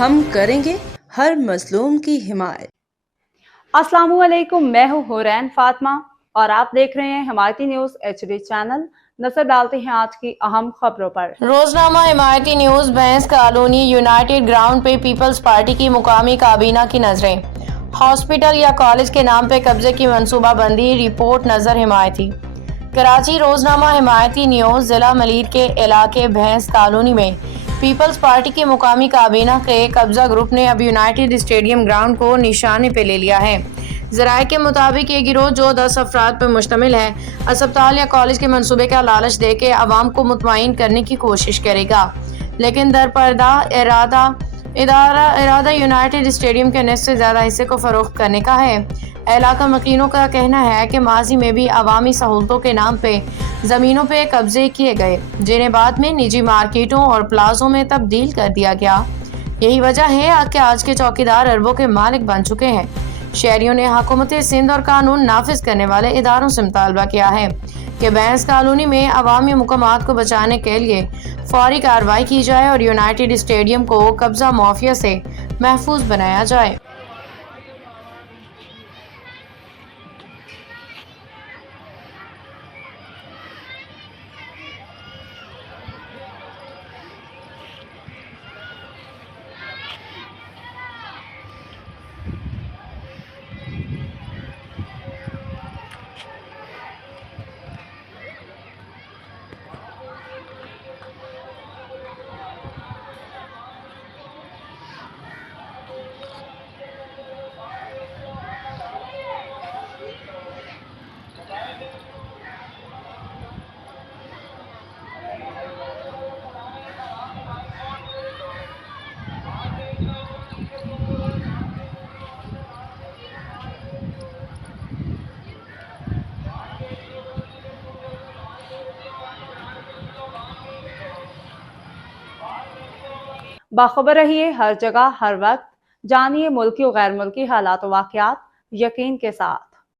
हम करेंगे हर मजलूम की हिमायत। अस्सलामुअलैकुम, मैं हूँ हुरैन फातिमा और आप देख रहे हैं हिमायती न्यूज HD चैनल। नजर डालते हैं आज की अहम खबरों पर। रोजनामा हिमायती न्यूज। भैंस कॉलोनी यूनाइटेड ग्राउंड पे पीपल्स पार्टी की मुकामी काबीना की नजरें। हॉस्पिटल या कॉलेज के नाम पे कब्जे की मंसूबाबंदी। रिपोर्ट नजर हिमायती। कराची। रोजनामा हिमायती न्यूज। जिला मलीर के इलाके भैंस कॉलोनी में पीपल्स पार्टी की मुकामी काबीना के कब्जा ग्रुप ने अब यूनाइटेड स्टेडियम ग्राउंड को निशाने पे ले लिया है। ज़राए के मुताबिक ये गिरोह जो 10 अफराद पर मुश्तमिल है, अस्पताल या कॉलेज के मंसूबे का लालच देके आवाम को मुतमईन करने की कोशिश करेगा, लेकिन दरपर्दा इरादा यूनाइटेड स्टेडियम के निस्फ से ज़्यादा हिस्से को फरोख्त करने का है। इलाका मकीनों का कहना है कि माजी में भी अवामी सहूलतों के नाम पे ज़मीनों पे कब्जे किए गए, जिन्हें बाद में निजी मार्केटों और प्लाजों में तब्दील कर दिया गया। यही वजह है कि आज के चौकीदार अरबों के मालिक बन चुके हैं। शहरियों ने हुकूमत सिंध और कानून नाफिज करने वाले इदारों से मुतालबा किया है कि भैंस कॉलोनी में अवामी मुकामात को बचाने के लिए फौरी कार्रवाई की जाए और यूनाइटेड स्टेडियम को कब्जा माफिया से महफूज बनाया जाए। बाखबर रहिए हर जगह हर वक्त। जानिए मुल्की और गैर मुल्की हालात और वाकयात यकीन के साथ।